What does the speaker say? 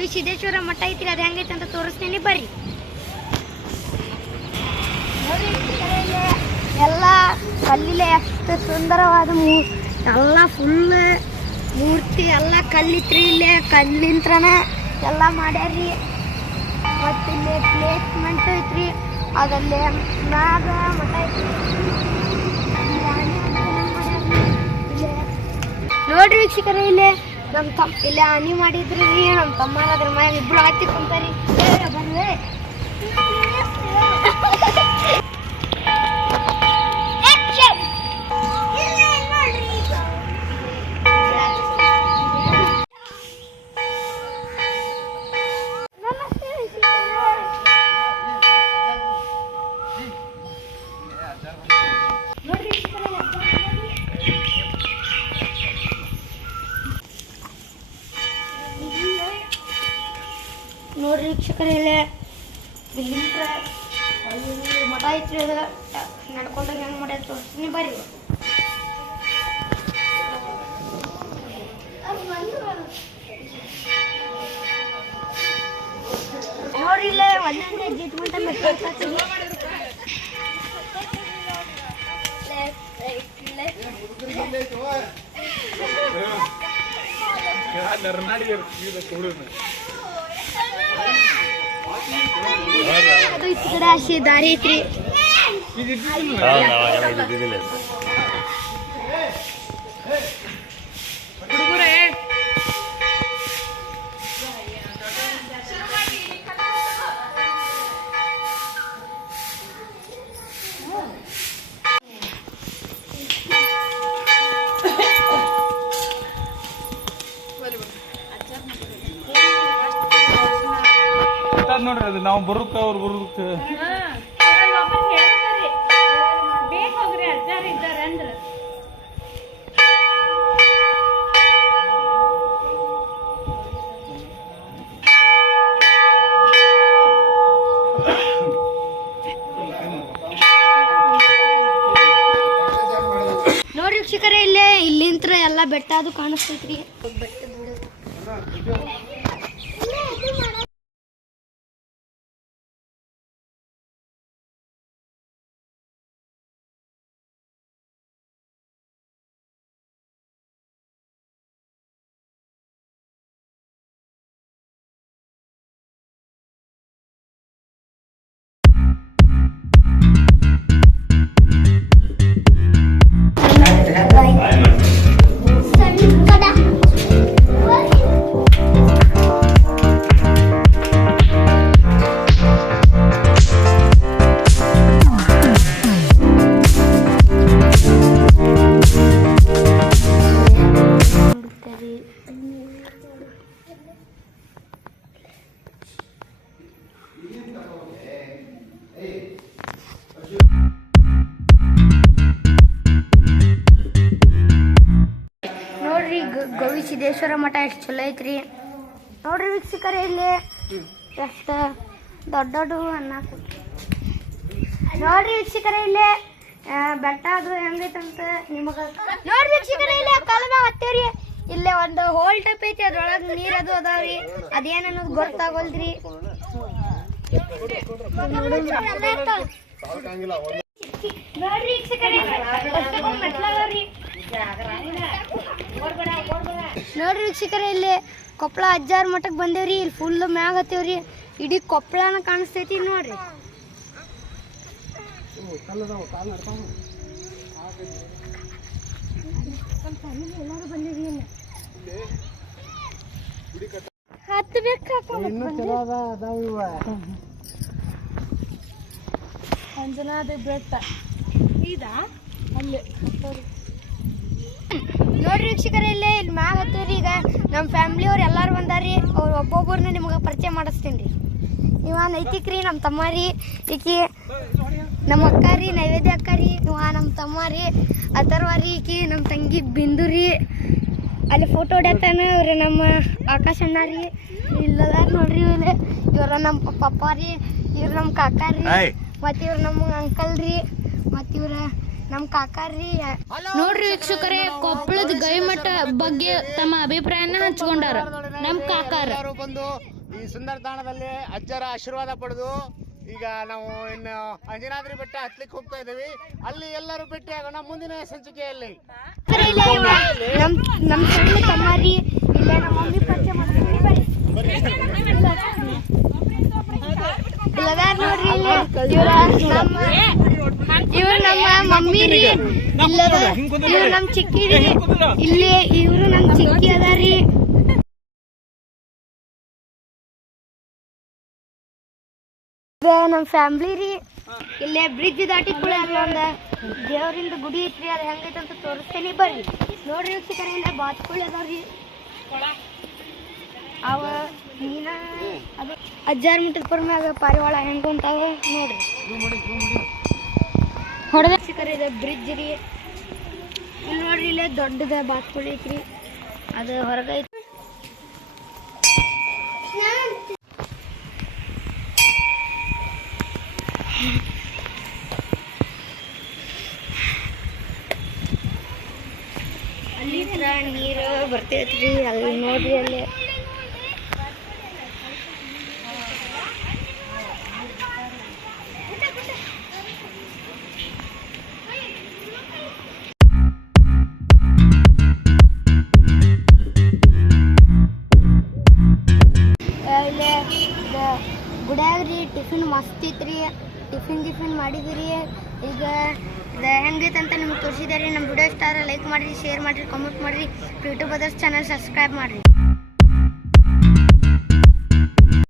ಗವಿಸಿದ್ದೇಶ್ವರ ಮಠ ಐತಿ, ಅದು ಹೆಂಗೈತೆ ಅಂತ ತೋರಿಸ್ತೀನಿ ಬರ್ರಿ. ಎಲ್ಲ ಕಲ್ಲಿಲೆ ಎಷ್ಟು ಸುಂದರವಾದ ಎಲ್ಲ ಫುಲ್ ಮೂರ್ತಿ ಎಲ್ಲ ಕಲ್ಲಿತ್ರಿ. ಇಲ್ಲೇ ಕಲ್ಲಿಂತ್ರನ ಎಲ್ಲ ಮಾಡ್ಯಾರ್ರಿ. ಮತ್ತು ಇಲ್ಲಿ ಪ್ಲೇಸ್ಮೆಂಟ್ ಐತ್ರಿ, ಅದಲ್ಲಿ ಮ್ಯಾಗ ಮಠ ಐತ್ರಿ. ನೋಡ್ರಿ ವೀಕ್ಷಕರೇ, ಇಲ್ಲೇ ಇಲ್ಲೇ ಆನಿ ಮಾಡಿದ್ರಿ. ನಮ್ಮ ತಮ್ಮ ಅದ್ರ ಮ್ಯಾಗ ಇಬ್ರು ಹತ್ತಿ ಕುಂತಾರಿ. ಬರ್ರಿ ನೋಡ್ರಿ ವೀಕ್ಷಕರೇ, ಇಲ್ಲಿಂದ ಮಠ ಐತ್ರಿ. ಅದು ನಡ್ಕೊಂಡಾಗ ಹೆಂಗೆ ಮಾಡ್ಯಾರ ತೋರಿಸ್ತೀನಿ ಬರ್ರಿ. ನೋಡ್ರಿ ಇಲ್ಲೇ ಒಂದೊಂದೇ ಜಿಟ್ಮಂಟ ಮೆಟ್ಟಾಗ್ತೀವಿ. ಅದು ಈ ಕಡೆ ಆಸಿ ದಾರಿ ಐತ್ರಿ. ನೋಡ್ರಿ ಅದು ನಾವು ಬರುತ್ತ ಅವ್ರು ಬರುತ್ತ ನೋಡ್ರಿ ವೀಕ್ಷಕರೇ, ಇಲ್ಲಿಂತ್ರ ಎಲ್ಲ ಬೆಟ್ಟ ಅದು ಕಾಣಿಸ್ತೈತ್ರಿ. ನೋಡ್ರಿ ಗವಿಸಿದ್ದೇಶ್ವರ ಮಠ ಎಷ್ಟು ಚಲೋ ಐತ್ರಿ. ನೋಡ್ರಿ ವೀಕ್ಷಕರೇ, ಇಲ್ಲಿ ಎಷ್ಟು ದೊಡ್ಡ ದೊಡ್ಡ ಅನ್ನ. ನೋಡ್ರಿ ವೀಕ್ಷಕರೇ, ಇಲ್ಲಿ ಬೆಟ್ಟ ಅದು ಹೆಂಗೈತಂತ ನಿಮಗೆ. ನೋಡ್ರಿ ವೀಕ್ಷಕರೇ, ಇಲ್ಲಿ ಕಲ್ಮ ಹತ್ತೇವ್ರಿ. ಇಲ್ಲೇ ಒಂದು ಹೋಲ್ ಟೈಪ್ ಐತಿ, ಅದ್ರೊಳಗೆ ನೀರ್ ಅದು ಅದಾವ್ರಿ. ಅದೇನನ್ನೋದು ಗೊತ್ತಾಗೋಲ್ರಿ. ನೋಡ್ರಿ ವೀಕ್ಷಕರೇ, ನೋಡ್ರಿ ವೀಕ್ಷಕರೇ, ಇಲ್ಲಿ ಕೊಪ್ಪಳ ಅಜ್ಜಾರ್ ಮಠಕ್ಕೆ ಬಂದೇವ್ರಿ. ಇಲ್ಲಿ ಫುಲ್ ಮ್ಯಾಗ ಹತ್ತೇವ್ರಿ. ಇಡೀ ಕೊಪ್ಪಳನ ಕಾಣಿಸ್ತೈತಿ ನೋಡ್ರಿ. ಎಲ್ಲಾರು ಬಂದಿವಿ. ಹತ್ತಬೇಕು ಅಂಜನಾದ್ರಿ ಬೆಟ್ಟ ಇದಾ ಅಲ್ಲಿ. ನೋಡ್ರಿ ವೀಕ್ಷಕರೇ, ಇಲ್ಲಿ ಮ್ಯಾಗ ಹತ್ತವ್ರಿ. ಈಗ ನಮ್ಮ ಫ್ಯಾಮಿಲಿಯವ್ರು ಎಲ್ಲಾರು ಬಂದಾರಿ. ಅವ್ರು ಒಬ್ಬೊಬ್ಬರನ್ನ ನಿಮ್ಗೆ ಪರಿಚಯ ಮಾಡಿಸ್ತೀನಿ ರೀ. ಇವ ನೈತಿಕ್ ರೀ, ನಮ್ಮ ತಮ್ಮ ರೀ. ಈಕಿ ನಮ್ಮ ಅಕ್ಕ ರೀ, ನೈವೇದ್ಯ ಅಕ್ಕ ರೀ. ಇವ ನಮ್ಮ ತಮ್ಮ ರೀ, ಅಥರ್ವ ರೀ. ಈಕಿ ನಮ್ಮ ತಂಗಿ ಬಿಂದು ರೀ. ಅಲ್ಲಿ ಫೋಟೋ ಹೊಡ್ಯಾತಾನ ಇವ್ರ ನಮ್ಮ ಆಕಾಶ ಅಣ್ಣ ರೀ. ಇಲ್ಲದ ನೋಡ್ರಿ, ಇವ್ರ ನಮ್ಮ ಪಪ್ಪ ರೀ, ಇವ್ರ ನಮ್ಮ ಕಾಕ ರೀ, ಮತ್ತು ಇವ್ರ ನಮ್ಮ ಅಂಕಲ್ ರೀ, ಮತ್ತು ಇವ್ರ ನಮ್ಮ ಕಾಕಾರ್ರಿ. ನೋಡ್ರಿ ವೀಕ್ಷಕರೇ, ಕೊಪ್ಪಳದ ಗವಿಮಠ ಬಗ್ಗೆ ತಮ್ಮ ಅಭಿಪ್ರಾಯನ ಹಂಚ್ಕೊಂಡಾರ ನಮ್ಮ ಕಾಕಾರ. ಸುಂದರ ತಾಣದಲ್ಲಿ ಅಜ್ಜರ ಆಶೀರ್ವಾದ ಪಡೆದು ಈಗ ನಾವು ಇನ್ನು ಅಂಜನಾದ್ರಿ ಬೆಟ್ಟ ಹತ್ಲಿಕ್ಕೆ ಹೋಗ್ತಾ ಇದ್ದೀವಿ. ಅಲ್ಲಿ ಎಲ್ಲರೂ ಭೇಟಿ ಆಗೋಣ ಮುಂದಿನ ಸಂಚಿಕೆಯಲ್ಲಿ. ನಮ್ಮ ಸಣ್ಣ ತಮ್ಮರಿ ಇಲ್ಲೇ ನಮ್ಮ ಮಮ್ಮಿ ಪರಿಚಯ ಮಾಡ್ತೀನಿ ಬರ್ರಿ. ಇಲ್ಲದಾರ ನೋಡ್ರಿ ಇಲ್ಲಿ ಇವ್ರು ನಮ್ಮ ಮಮ್ಮಿ ರೀ. ಇವ್ರು ನಮ್ಮ ಚಿಕ್ಕಿ ರೀ. ಇಲ್ಲಿ ಇವ್ರು ನಮ್ಮ ಚಿಕ್ಕಿ ಅದಾರಿ. ನಮ್ಮ ಫ್ಯಾಮ್ಲಿ ರೀ. ಇಲ್ಲೇ ಬ್ರಿಡ್ಜ್ ದಾಟಿ ಕೂಡ ಅಲ್ಲ ಒಂದು ದೇವರಿಂದ ಗುಡಿ ಐತ್ರಿ. ಅದು ಹೆಂಗೈತೆ ಅಂತ ತೋರಿಸ್ತೇನೆ ಬರ್ರಿ. ನೋಡ್ರಿ ವೀಕ್ಷಕರೇ, ಇಲ್ಲೇ ಬಾತುಕೋಳಿ ಅದಾವ್ರಿ. ಅವ ನೀನ ಅದು ಅಜ್ಜಾರ್ ಮಿಟದ ಪರ್ಮ್ಯಾಗ ಪಾರಿವಾಳ ಹೆಂಗ ಅಂತಾವ ನೋಡ್ರಿ. ಹೊಡೆದ ವೀಕ್ಷಕರೇ, ಇದೆ ಬ್ರಿಡ್ಜ್ ರೀ. ಇಲ್ಲಿ ನೋಡ್ರಿ, ಇಲ್ಲೇ ದೊಡ್ಡದ ಬಾತುಕೋಳಿ ಐತ್ರಿ. ಅದು ಹೊರಗೈತಿ. ಅಲ್ಲಿ ನೀರು ಬರ್ತೈತ್ರಿ. ಅಲ್ಲಿ ನೋಡ್ರಿ, ಅಲ್ಲಿ ಗುಡ್ಯಾಗ ರೀ ಟಿಫಿನ್ ಮಸ್ತ್ ಐತ್ರಿ. ಟಿಫಿನ್ ಮಾಡಿದಿರಿ. ಈಗ ಹೆಂಗೈತೆ ಅಂತ ನಿಮ್ಗೆ ತೋರಿಸಿದಾರೆ. ನಮ್ಮ ವಿಡಿಯೋ ಇಷ್ಟ ಆದರೆ ಲೈಕ್ ಮಾಡಿರಿ, ಶೇರ್ ಮಾಡಿರಿ, ಕಮೆಂಟ್ ಮಾಡಿರಿ. ಯೂಟ್ಯೂಬ್ ಅದರ್ಸ್ ಚಾನಲ್ ಸಬ್ಸ್ಕ್ರೈಬ್ ಮಾಡಿರಿ.